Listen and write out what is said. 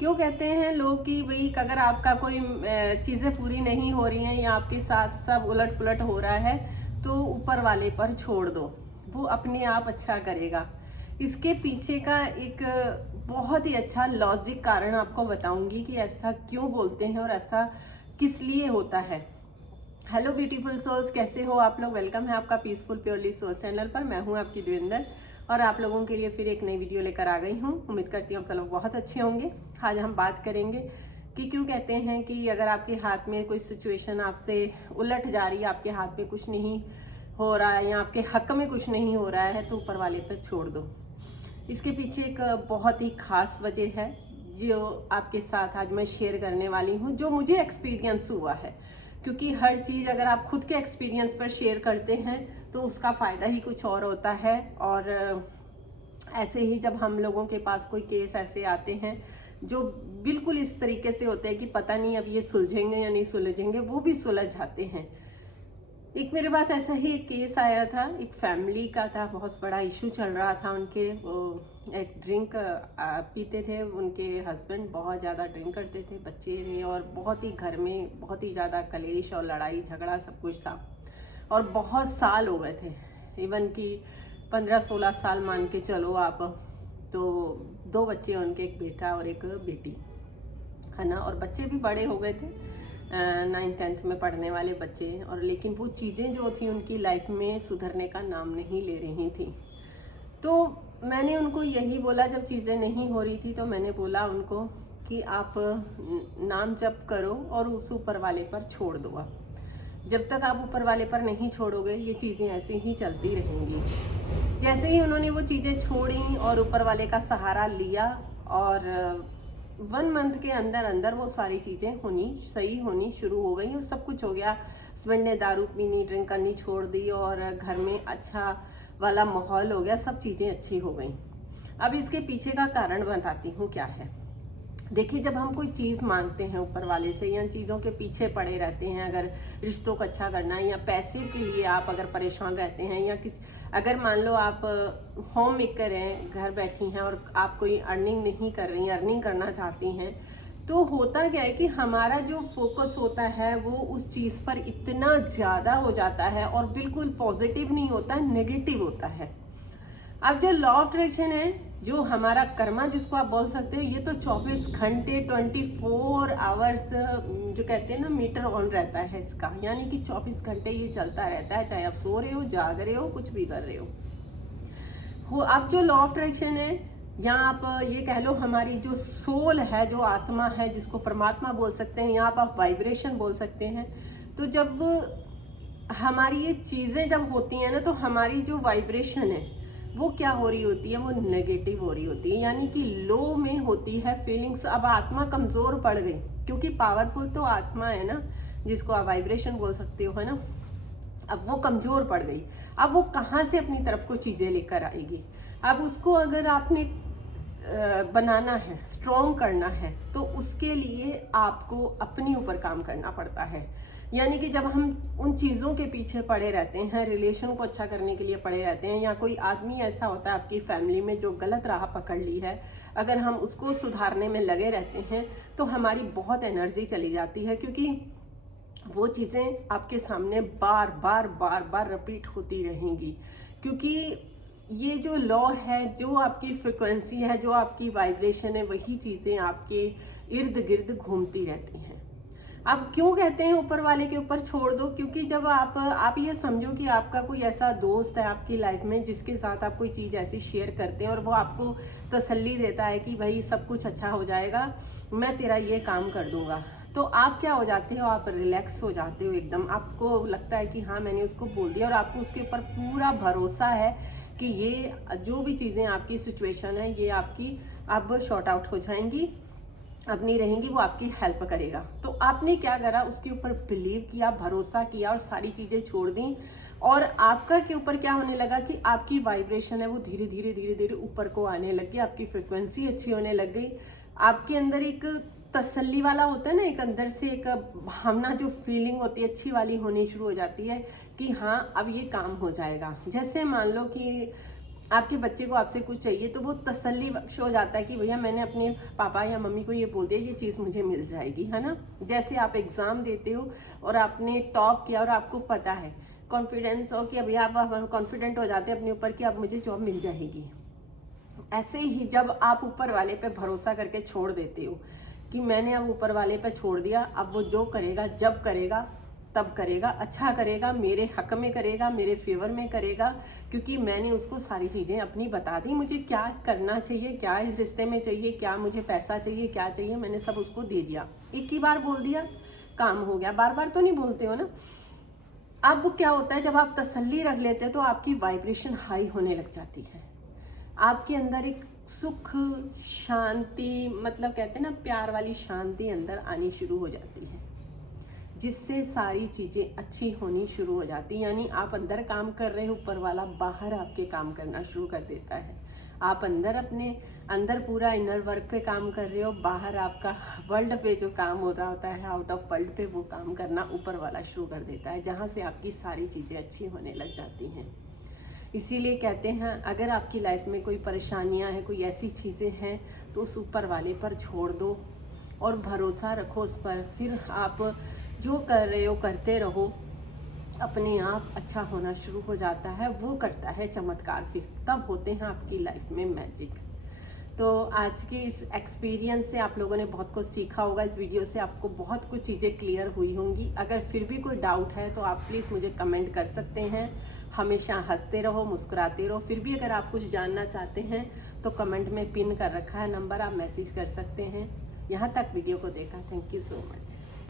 क्यों कहते हैं लोग कि भाई अगर आपका कोई चीज़ें पूरी नहीं हो रही हैं या आपके साथ सब उलट पुलट हो रहा है तो ऊपर वाले पर छोड़ दो, वो अपने आप अच्छा करेगा। इसके पीछे का एक बहुत ही अच्छा लॉजिक कारण आपको बताऊंगी कि ऐसा क्यों बोलते हैं और ऐसा किस लिए होता है। हेलो ब्यूटीफुल सोल्स, कैसे हो आप लोग। वेलकम है आपका पीसफुल प्योरली सोल्स चैनल पर। मैं हूं आपकी देवेंद्र और आप लोगों के लिए फिर एक नई वीडियो लेकर आ गई हूं। उम्मीद करती हूँ आप सब लोग बहुत अच्छे होंगे। आज हम बात करेंगे कि क्यों कहते हैं कि अगर आपके हाथ में कोई सिचुएशन आपसे उलट जा रही है, आपके हाथ में कुछ नहीं हो रहा है या आपके हक में कुछ नहीं हो रहा है तो ऊपर वाले पर छोड़ दो। इसके पीछे एक बहुत ही खास वजह है जो आपके साथ आज मैं शेयर करने वाली हूँ, जो मुझे एक्सपीरियंस हुआ है। क्योंकि हर चीज़ अगर आप खुद के एक्सपीरियंस पर शेयर करते हैं तो उसका फ़ायदा ही कुछ और होता है। और ऐसे ही जब हम लोगों के पास कोई केस ऐसे आते हैं जो बिल्कुल इस तरीके से होते हैं कि पता नहीं अब ये सुलझेंगे या नहीं सुलझेंगे, वो भी सुलझ जाते हैं। एक मेरे पास ऐसा ही एक केस आया था, एक फैमिली का था, बहुत बड़ा इशू चल रहा था उनके। वो एक ड्रिंक पीते थे, उनके हस्बैंड बहुत ज़्यादा ड्रिंक करते थे, बच्चे थे और बहुत ही घर में बहुत ही ज़्यादा कलेश और लड़ाई झगड़ा सब कुछ था। और बहुत साल हो गए थे, इवन कि 15-16 साल मान के चलो आप। तो 2 बच्चे उनके, एक बेटा और एक बेटी है ना। और बच्चे भी बड़े हो गए थे, 9th-10th में पढ़ने वाले बच्चे। और लेकिन वो चीज़ें जो थी उनकी लाइफ में सुधरने का नाम नहीं ले रही थी। तो मैंने उनको यही बोला, जब चीज़ें नहीं हो रही थी तो मैंने बोला उनको कि आप नाम जप करो और उस ऊपर वाले पर छोड़ दो। आप जब तक आप ऊपर वाले पर नहीं छोड़ोगे ये चीज़ें ऐसे ही चलती रहेंगी। जैसे ही उन्होंने वो चीज़ें छोड़ी और ऊपर वाले का सहारा लिया और 1 मंथ के अंदर अंदर वो सारी चीज़ें सही होनी शुरू हो गई और सब कुछ हो गया। हस्बैंड ने दारू पीनी, ड्रिंक करनी छोड़ दी और घर में अच्छा वाला माहौल हो गया, सब चीज़ें अच्छी हो गई। अब इसके पीछे का कारण बताती हूँ क्या है। देखिए, जब हम कोई चीज़ मांगते हैं ऊपर वाले से या चीज़ों के पीछे पड़े रहते हैं, अगर रिश्तों को अच्छा करना है या पैसे के लिए आप अगर परेशान रहते हैं या अगर मान लो आप होम मेकर हैं, घर बैठी हैं और आप कोई अर्निंग नहीं कर रही हैं, अर्निंग करना चाहती हैं, तो होता क्या है कि हमारा जो फोकस होता है वो उस चीज़ पर इतना ज़्यादा हो जाता है और बिल्कुल पॉजिटिव नहीं होता, नेगेटिव होता है। अब जो लॉ ऑफ अट्रैक्शन है, जो हमारा कर्मा जिसको आप बोल सकते हो, ये तो 24 घंटे 24 आवर्स जो कहते हैं ना मीटर ऑन रहता है इसका। यानी कि 24 घंटे ये चलता रहता है, चाहे आप सो रहे हो, जाग रहे हो, कुछ भी कर रहे हो। अब जो लॉ ऑफ अट्रैक्शन है, या आप ये कह लो हमारी जो सोल है, जो आत्मा है, जिसको परमात्मा बोल सकते हैं, या आप वाइब्रेशन बोल सकते हैं। तो जब हमारी ये चीज़ें जब होती हैं ना, तो हमारी जो वाइब्रेशन है वो क्या हो रही होती है, वो नेगेटिव हो रही होती है, यानी कि लो में होती है फीलिंग्स। अब आत्मा कमज़ोर पड़ गई, क्योंकि पावरफुल तो आत्मा है ना, जिसको आप वाइब्रेशन बोल सकते हो, है ना। अब वो कमज़ोर पड़ गई, अब वो कहाँ से अपनी तरफ को चीज़ें लेकर आएगी। अब उसको अगर आपने बनाना है, स्ट्रॉन्ग करना है, तो उसके लिए आपको अपने ऊपर काम करना पड़ता है। यानी कि जब हम उन चीज़ों के पीछे पड़े रहते हैं, रिलेशन को अच्छा करने के लिए पड़े रहते हैं, या कोई आदमी ऐसा होता है आपकी फैमिली में जो गलत राह पकड़ ली है, अगर हम उसको सुधारने में लगे रहते हैं तो हमारी बहुत एनर्जी चली जाती है, क्योंकि वो चीज़ें आपके सामने बार बार बार बार रिपीट होती रहेंगी। क्योंकि ये जो लॉ है, जो आपकी फ्रिक्वेंसी है, जो आपकी वाइब्रेशन है, वही चीज़ें आपके इर्द गिर्द घूमती रहती हैं। अब क्यों कहते हैं ऊपर वाले के ऊपर छोड़ दो, क्योंकि जब आप ये समझो कि आपका कोई ऐसा दोस्त है आपकी लाइफ में जिसके साथ आप कोई चीज़ ऐसी शेयर करते हैं और वो आपको तसल्ली देता है कि भाई सब कुछ अच्छा हो जाएगा, मैं तेरा ये काम कर दूंगा, तो आप क्या हो जाते हो, आप रिलैक्स हो जाते हो एकदम। आपको लगता है कि हाँ, मैंने उसको बोल दिया और आपको उसके ऊपर पूरा भरोसा है कि ये जो भी चीज़ें आपकी सिचुएशन है ये आपकी अब शॉर्ट आउट हो जाएंगी, अब नहीं रहेंगी, वो आपकी हेल्प करेगा। तो आपने क्या करा, उसके ऊपर बिलीव किया, भरोसा किया और सारी चीज़ें छोड़ दी। और आपका के ऊपर क्या होने लगा कि आपकी वाइब्रेशन है वो धीरे धीरे धीरे धीरे ऊपर को आने लग गई, आपकी फ्रिक्वेंसी अच्छी होने लग गई। आपके अंदर एक तसल्ली वाला होता है ना, एक अंदर से एक भावना, जो फीलिंग होती है अच्छी वाली होनी शुरू हो जाती है कि हाँ अब ये काम हो जाएगा। जैसे मान लो कि आपके बच्चे को आपसे कुछ चाहिए तो वो तसल्ली बख्श हो जाता है कि भैया मैंने अपने पापा या मम्मी को ये बोल दिया ये चीज़ मुझे मिल जाएगी, है ना। जैसे आप एग्ज़ाम देते हो और आपने टॉप किया और आपको पता है, कॉन्फिडेंस हो कि भैया आप कॉन्फिडेंट हो जाते हैं अपने ऊपर कि अब मुझे जॉब मिल जाएगी। ऐसे ही जब आप ऊपर वाले पे भरोसा करके छोड़ देते हो कि मैंने अब ऊपर वाले पे छोड़ दिया, अब वो जो करेगा जब करेगा तब करेगा, अच्छा करेगा, मेरे हक में करेगा, मेरे फेवर में करेगा, क्योंकि मैंने उसको सारी चीज़ें अपनी बता दी, मुझे क्या करना चाहिए, क्या इस रिश्ते में चाहिए, क्या मुझे पैसा चाहिए, क्या चाहिए, मैंने सब उसको दे दिया। एक ही बार बोल दिया काम हो गया, बार बार तो नहीं बोलते हो ना। अब क्या होता है, जब आप तसल्ली रख लेते हैं तो आपकी वाइब्रेशन हाई होने लग जाती है, आपके अंदर एक सुख शांति, मतलब कहते हैं ना प्यार वाली शांति अंदर आनी शुरू हो जाती है, जिससे सारी चीज़ें अच्छी होनी शुरू हो जाती हैं। यानी आप अंदर काम कर रहे हो, ऊपर वाला बाहर आपके काम करना शुरू कर देता है। आप अंदर अपने अंदर पूरा इनर वर्क पे काम कर रहे हो, बाहर आपका वर्ल्ड पे जो काम हो रहा होता है, आउट ऑफ वर्ल्ड पे वो काम करना ऊपर वाला शुरू कर देता है, जहाँ से आपकी सारी चीज़ें अच्छी होने लग जाती हैं। इसीलिए कहते हैं अगर आपकी लाइफ में कोई परेशानियां हैं, कोई ऐसी चीज़ें हैं, तो उस ऊपर वाले पर छोड़ दो और भरोसा रखो उस पर। फिर आप जो कर रहे हो करते रहो, अपने आप अच्छा होना शुरू हो जाता है, वो करता है चमत्कार, फिर तब होते हैं आपकी लाइफ में मैजिक। तो आज की इस एक्सपीरियंस से आप लोगों ने बहुत कुछ सीखा होगा, इस वीडियो से आपको बहुत कुछ चीज़ें क्लियर हुई होंगी। अगर फिर भी कोई डाउट है तो आप प्लीज़ मुझे कमेंट कर सकते हैं। हमेशा हंसते रहो, मुस्कुराते रहो। फिर भी अगर आप कुछ जानना चाहते हैं तो कमेंट में पिन कर रखा है नंबर, आप मैसेज कर सकते हैं। यहाँ तक वीडियो को देखा, थैंक यू सो मच।